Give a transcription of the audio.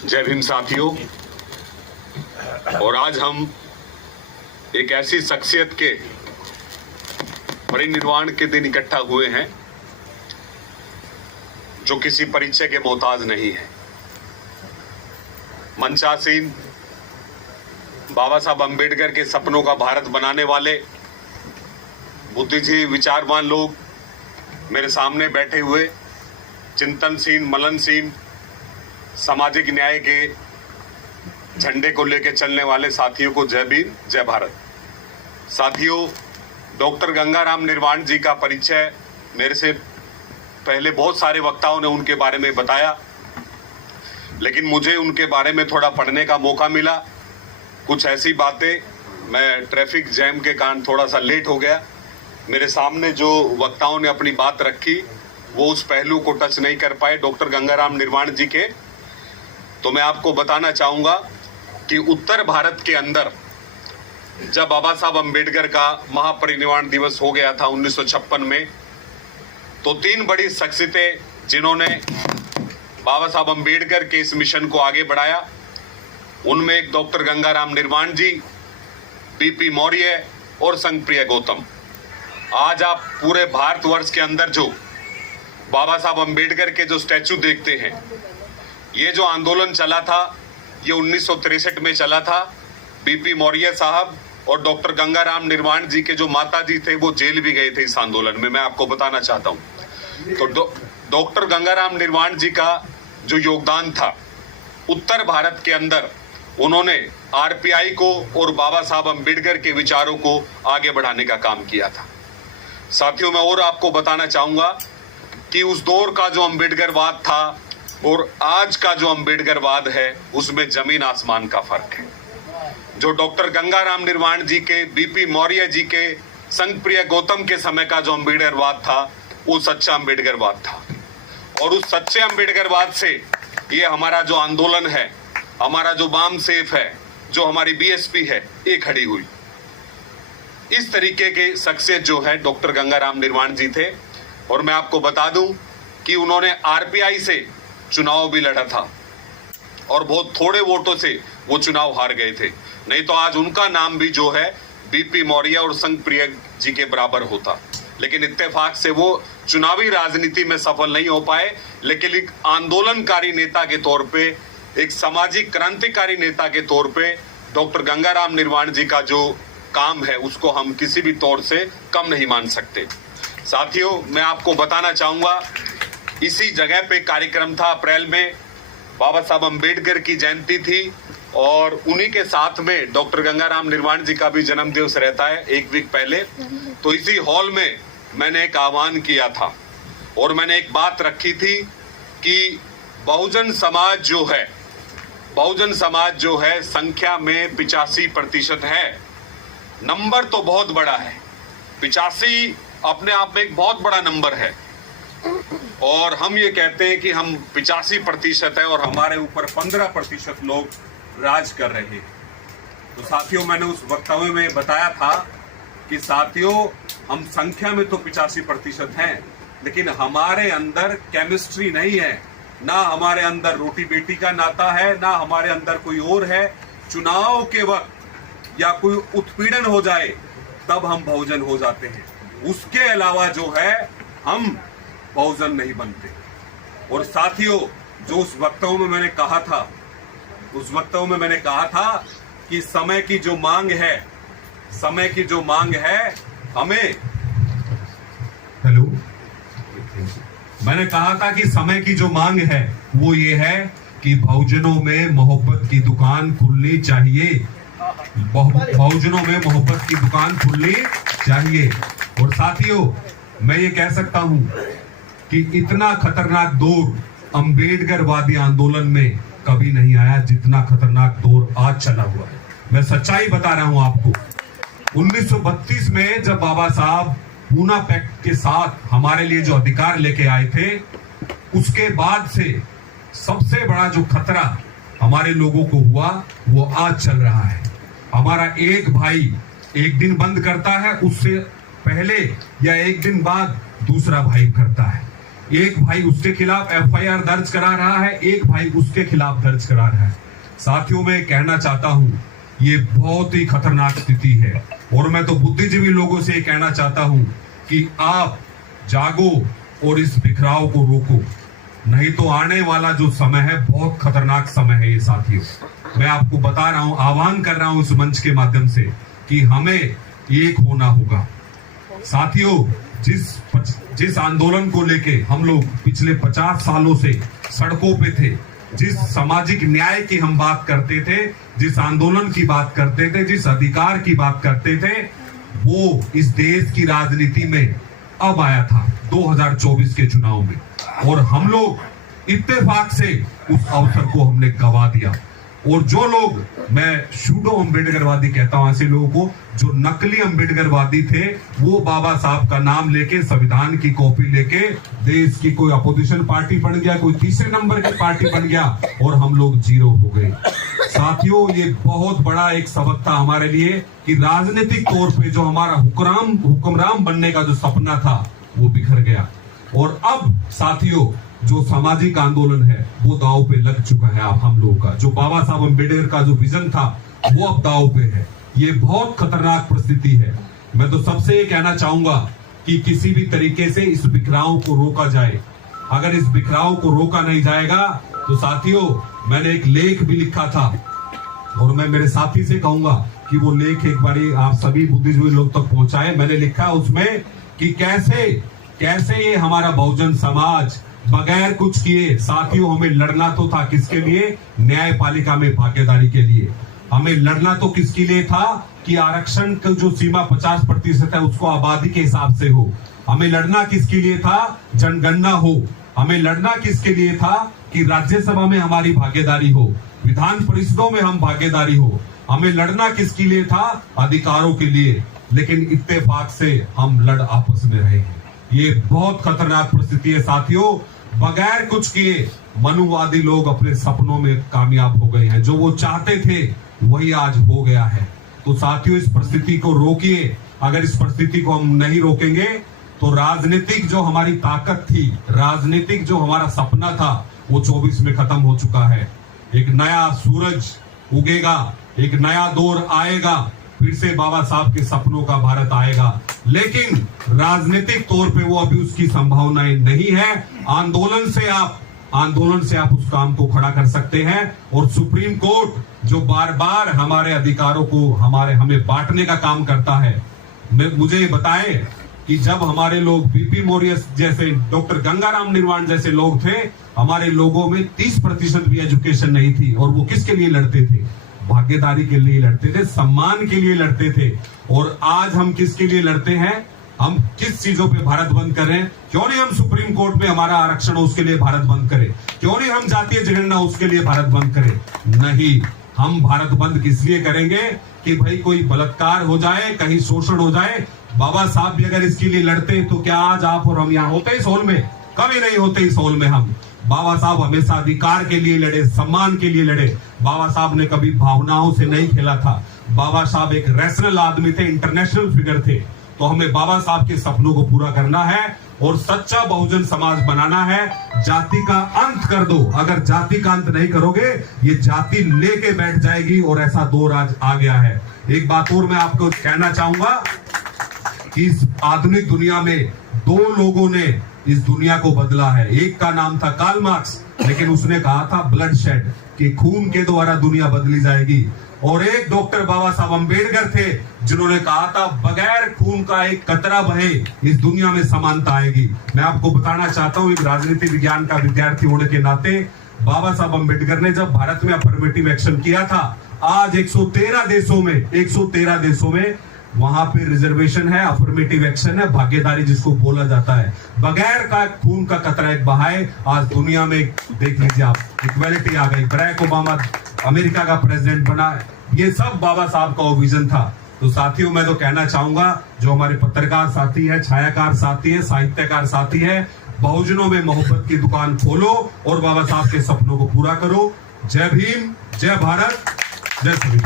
जय भीम साथियों। और आज हम एक ऐसी शख्सियत के परिनिर्वाण के दिन इकट्ठा हुए हैं जो किसी परिचय के मोहताज नहीं है। मंचासीन बाबा साहब अंबेडकर के सपनों का भारत बनाने वाले बुद्धिजीवी विचारवान लोग मेरे सामने बैठे हुए, चिंतनशील मननशील सामाजिक न्याय के झंडे को लेकर चलने वाले साथियों को जय भीम, जय भारत। साथियों, डॉक्टर गंगाराम निर्वाण जी का परिचय मेरे से पहले बहुत सारे वक्ताओं ने उनके बारे में बताया, लेकिन मुझे उनके बारे में थोड़ा पढ़ने का मौका मिला। कुछ ऐसी बातें, मैं ट्रैफिक जैम के कारण थोड़ा सा लेट हो गया। मेरे सामने जो वक्ताओं ने अपनी बात रखी वो उस पहलू को टच नहीं कर पाए डॉक्टर गंगाराम निर्वाण जी के। तो मैं आपको बताना चाहूंगा कि उत्तर भारत के अंदर जब बाबा साहब अंबेडकर का महापरिनिर्वाण दिवस हो गया था 1956 में, तो तीन बड़ी शख्सियतें जिन्होंने बाबा साहब अंबेडकर के इस मिशन को आगे बढ़ाया, उनमें एक डॉक्टर गंगाराम निर्वाण जी, बीपी मौर्य और संगप्रिय गौतम। आज आप पूरे भारतवर्ष के अंदर जो बाबा साहब अंबेडकर के जो स्टैचू देखते हैं, ये जो आंदोलन चला था ये 1963 में चला था। बीपी मौर्य साहब और डॉक्टर गंगाराम निर्वाण जी के जो माता जी थे वो जेल भी गए थे इस आंदोलन में, मैं आपको बताना चाहता हूं। तो डॉक्टर गंगाराम निर्वाण जी का जो योगदान था उत्तर भारत के अंदर, उन्होंने आरपीआई को और बाबा साहब अंबेडकर के विचारों को आगे बढ़ाने का काम किया था। साथियों, मैं और आपको बताना चाहूंगा कि उस दौर का जो अंबेडकरवाद था और आज का जो अंबेडकरवाद है उसमें जमीन आसमान का फर्क है। जो डॉक्टर गंगाराम निर्वाण जी के, बीपी मौर्य जी के, संगप्रिय गौतम के समय का जो अंबेडकरवाद था वो सच्चा अंबेडकरवाद था। और उस सच्चे अंबेडकरवाद से ये हमारा जो आंदोलन है, हमारा जो बाम सेफ है, जो हमारी बीएसपी है, ये खड़ी हुई। इस तरीके के शख्सियत जो है डॉक्टर गंगाराम निर्वाण जी थे। और मैं आपको बता दूं कि उन्होंने आरपीआई से चुनाव भी लड़ा था और बहुत थोड़े वोटों से वो चुनाव हार गए थे, नहीं तो आज उनका नाम भी जो है बीपी मौर्य और संगप्रिय जी के बराबर होता। लेकिन इत्तेफाक से वो चुनावी राजनीति में सफल नहीं हो पाए, लेकिन एक आंदोलनकारी नेता के तौर पे, एक सामाजिक क्रांतिकारी नेता के तौर पे डॉक्टर गंगाराम निर्वाण जी का जो काम है उसको हम किसी भी तौर से कम नहीं मान सकते। साथियों, मैं आपको बताना चाहूंगा, इसी जगह पे कार्यक्रम था अप्रैल में, बाबा साहब अंबेडकर की जयंती थी और उन्हीं के साथ में डॉक्टर गंगाराम निर्वाण जी का भी जन्म दिवस रहता है एक वीक पहले। तो इसी हॉल में मैंने एक आह्वान किया था और मैंने एक बात रखी थी कि बहुजन समाज जो है संख्या में 85% है। नंबर तो बहुत बड़ा है, 85 अपने आप में एक बहुत बड़ा नंबर है। और हम ये कहते हैं कि हम 85% है और हमारे ऊपर 15% लोग राज कर रहे हैं। तो साथियों, मैंने उस वक्तव्य में बताया था कि साथियों, हम संख्या में तो 85% हैं, लेकिन हमारे अंदर केमिस्ट्री नहीं है, ना हमारे अंदर रोटी बेटी का नाता है, ना हमारे अंदर कोई और है। चुनाव के वक्त या कोई उत्पीड़न हो जाए तब हम बहुजन हो जाते हैं, उसके अलावा जो है हम बहुजन नहीं बनते। और साथियों, जो उस वक्तव्य में मैंने कहा था, उस वक्तव्य में मैंने कहा था कि समय की जो मांग है हमें, हेलो, मैंने कहा था कि समय की जो मांग है वो ये है कि बहुजनों में मोहब्बत की दुकान खुलनी चाहिए, बहुजनों में मोहब्बत की दुकान खुलनी चाहिए। और साथियों, मैं ये कह सकता हूं कि इतना खतरनाक दौर अंबेडकरवादी आंदोलन में कभी नहीं आया जितना खतरनाक दौर आज चला हुआ है। मैं सच्चाई बता रहा हूं आपको। 1932 में जब बाबा साहब पूना पैक्ट के साथ हमारे लिए जो अधिकार लेके आए थे, उसके बाद से सबसे बड़ा जो खतरा हमारे लोगों को हुआ वो आज चल रहा है। हमारा एक भाई एक दिन बंद करता है, उससे पहले या एक दिन बाद दूसरा भाई करता है। एक भाई उसके खिलाफ एफआईआर दर्ज करा रहा है, एक भाई उसके खिलाफ दर्ज करा रहा है। साथियों, मैं कहना चाहता हूं ये बहुत ही खतरनाक स्थिति है और मैं तो बुद्धिजीवी लोगों से कहना चाहता हूं कि आप जागो और इस बिखराव को रोको, नहीं तो आने वाला जो समय है बहुत खतरनाक समय है। ये साथियों, मैं आपको बता रहा हूं, आह्वान कर रहा हूं इस मंच के माध्यम से कि हमें एक होना होगा। साथियों, जिस आंदोलन को लेके हम लोग पिछले 50 सालों से सड़कों पे थे, जिस सामाजिक न्याय की हम बात करते थे, जिस आंदोलन की बात करते थे, जिस अधिकार की बात करते थे, वो इस देश की राजनीति में अब आया था 2024 के चुनाव में, और हम लोग इत्तेफाक से उस अवसर को हमने गवा दिया। और जो लोग, मैं शूडो अम्बेडकरवादी कहता हूं ऐसे लोगों को, जो नकली अम्बेडकरवादी थे, वो बाबा साहब का नाम लेके, संविधान की कॉपी लेके देश की कोई अपोजिशन पार्टी बन गया, कोई तीसरे नंबर की पार्टी बन गया और हम लोग जीरो हो गए। साथियों, ये बहुत बड़ा एक सबक था हमारे लिए कि राजनीतिक तौर पे जो हमारा हुक्मरान बनने का जो सपना था वो बिखर गया। और अब साथियों, जो सामाजिक आंदोलन है वो दांव पे लग चुका है। अब हम लोगों का जो बाबा साहब अम्बेडकर का जो विजन था वो अब दांव पे है। ये बहुत खतरनाक परिस्थिति है। मैं तो सबसे ये कहना चाहूंगा कि किसी भी तरीके से इस बिखराव को रोका जाए। अगर इस बिखराव को रोका नहीं जाएगा तो साथियों, मैंने एक लेख भी लिखा था और मैं मेरे साथी से कहूंगा कि वो लेख एक बारी आप सभी बुद्धिजीवी लोग तक पहुंचाए। मैंने लिखा उसमें कि कैसे ये हमारा बहुजन समाज बगैर कुछ किए, साथियों, हमें लड़ना तो था किसके लिए? न्यायपालिका में भागीदारी के लिए। हमें लड़ना तो किसके लिए था कि आरक्षण का जो सीमा 50% है उसको आबादी के हिसाब से हो। हमें लड़ना किसके लिए था? जनगणना हो। हमें लड़ना किसके लिए था कि राज्यसभा में हमारी भागीदारी हो, विधान परिषदों में हम भागीदारी हो। हमें लड़ना किसके लिए था? अधिकारों के लिए। लेकिन इत्तेफाक से हम लड़ आपस में रहे हैं। ये बहुत खतरनाक परिस्थिति है साथियों। बगैर कुछ किए मनुवादी लोग अपने सपनों में कामयाब हो गए हैं। जो वो चाहते थे वही आज हो गया है। तो साथियों, इस परिस्थिति को रोकिए। अगर इस परिस्थिति को हम नहीं रोकेंगे तो राजनीतिक जो हमारी ताकत थी, राजनीतिक जो हमारा सपना था, वो 24 में खत्म हो चुका है। एक नया सूरज उगेगा, एक नया दौर आएगा, फिर से बाबा साहब के सपनों का भारत आएगा। लेकिन राजनीतिक तौर पे वो अभी उसकी संभावनाएं नहीं है। आंदोलन से आप उस काम को खड़ा कर सकते हैं। और सुप्रीम कोर्ट जो बार बार हमारे अधिकारों को हमें बांटने का काम करता है, मुझे बताएं कि जब हमारे लोग बीपी मौर्य जैसे, डॉक्टर गंगाराम निर्वाण जैसे लोग थे, हमारे लोगों में 30% भी एजुकेशन नहीं थी। और वो किसके लिए लड़ते थे? भागीदारी के लिए लड़ते थे, सम्मान के लिए लड़ते थे। और आज हम किसके लिए लड़ते हैं? हम किस चीजों पे भारत बंद कर रहे हैं? क्यों नहीं हम सुप्रीम कोर्ट में हमारा आरक्षण हो उसके लिए भारत बंद करें? क्यों नहीं हम जातीय जनगणना उसके लिए भारत बंद करें? नहीं, हम भारत बंद किस लिए करेंगे कि भाई कोई बलात्कार हो जाए, कहीं शोषण हो जाए। बाबा साहब भी अगर इसके लिए लड़ते तो क्या आज आप और हम यहाँ होते इस हॉल में? कभी नहीं होते इस हॉल में हम। बाबा साहब हमेशा अधिकार के लिए लड़े, सम्मान के लिए लड़े। बाबा साहब ने कभी भावनाओं से नहीं खेला था। बाबा साहब एक रैशनल आदमी थे, इंटरनेशनल फिगर थे। तो हमें बाबा साहब के सपनों को पूरा करना है और सच्चा बहुजन समाज बनाना है। जाति का अंत कर दो। अगर जाति का अंत नहीं करोगे, ये जाति लेके बैठ जाएगी और ऐसा दौर आज आ गया है। एक बात और मैं आपको कहना चाहूंगा कि इस आधुनिक दुनिया में 2 लोगों ने इस दुनिया को बदला है। एक का नाम था कार्ल मार्क्स, लेकिन उसने कहा था ब्लड शेड, कि खून के द्वारा दुनिया बदली जाएगी। और एक डॉक्टर बाबा साहब अम्बेडकर थे जिन्होंने कहा था बगैर खून का एक कतरा बहे इस दुनिया में समानता आएगी। मैं आपको बताना चाहता हूं, एक राजनीति विज्ञान का विद्यार्थी होने के नाते, बाबा साहब अम्बेडकर ने जब भारत में अफर्मेटिव एक्शन किया था, आज 113 देशों में वहां पे रिजर्वेशन है, अफर्मेटिव एक्शन है, भागीदारी जिसको बोला जाता है। बगैर का खून का कतरा एक बहाए आज दुनिया में देख लीजिए आप, इक्वालिटी आ गई। बराक ओबामा अमेरिका का प्रेसिडेंट बना। ये सब बाबा साहब का विजन था। तो साथियों, मैं तो कहना चाहूंगा, जो हमारे पत्रकार साथी है, छायाकार साथी है, साहित्यकार साथी है, बहुजनों में मोहब्बत की दुकान खोलो और बाबा साहब के सपनों को पूरा करो। जय भीम, जय भारत, जय श्री